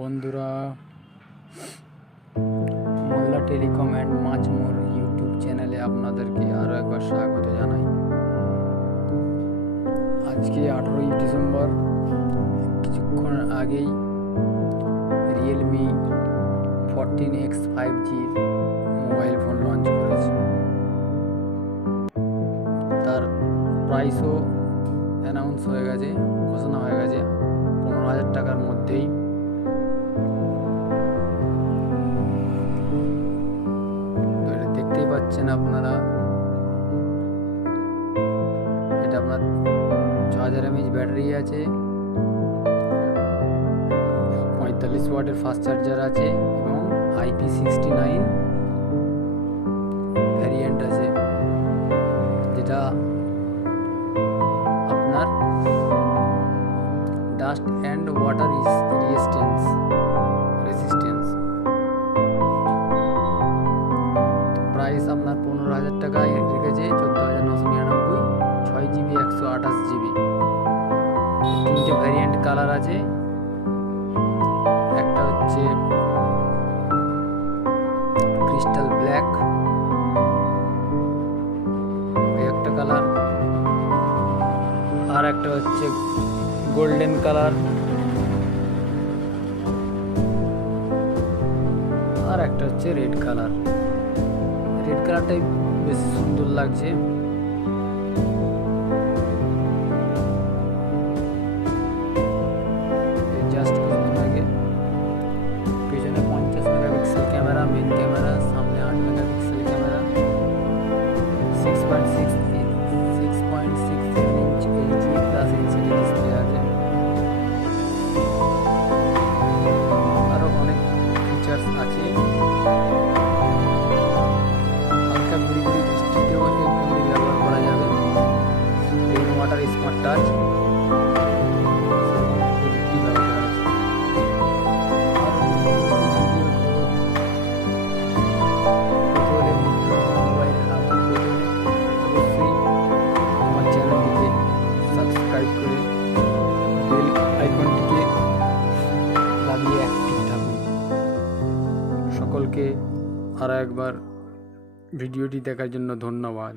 বন্ধুরা, মোল্লা telecom and মাছমোর YouTube চ্যানেলে আপনাদেরকে আরও একবার স্বাগত জানাই। আজকে 18ই ডিসেম্বর, কিছুক্ষণ আগেই Realme 14X 5G mobile phone launch করেছে। তার প্রাইসও অ্যানাউন্স হয়ে গেছে, ঘোষণা হয়ে গেছে 15,000 টাকার মধ্যেই। দেখতেই পাচ্ছেন আপনারা, এটা আপনার 6000 mAh ব্যাটারি আছে, 45 ওয়াটের ফাস্ট চার্জার আছে এবং IP69 ভ্যারিয়েন্ট আছে, যেটা আপনার dust and water resistance. Price আপনার 15,000 টাকায় রেখেছে, 14,999, 6GB 128GB। তিনটে ভ্যারিয়েন্ট কালার আছে, একটা হচ্ছে ক্রিস্টাল ব্ল্যাক, একটা কালার, আর একটা হচ্ছে গোল্ডেন কালার, আর একটা হচ্ছে রেড কালার। রেড কালারটাই বেশি সুন্দর লাগছে। জাস্ট আগে পেছনে 50 মেগাপিক্সেল ক্যামেরা, মেন ক্যামেরা, সামনে 8 megapixel camera, 6.6 inch HD plus LCD display আছে, আরো অনেক ফিচার্স আছে। হালকা গুড়ি বৃষ্টিতেও এই ফোনটি ব্যবহার করা যাবে। রেইন ওয়াটার স্মার্ট টাচ প্রযুক্তি ব্যবহার করা আছে। মোবাইলের আপডেট পেতে অবশ্যই আমার চ্যানেলটিকে সাবস্ক্রাইব করে বেল আইকনটিকে দাবিয়ে অ্যাক্টিভ থাকুন। সকলকে আরও একবার ভিডিওটি দেখার জন্য ধন্যবাদ।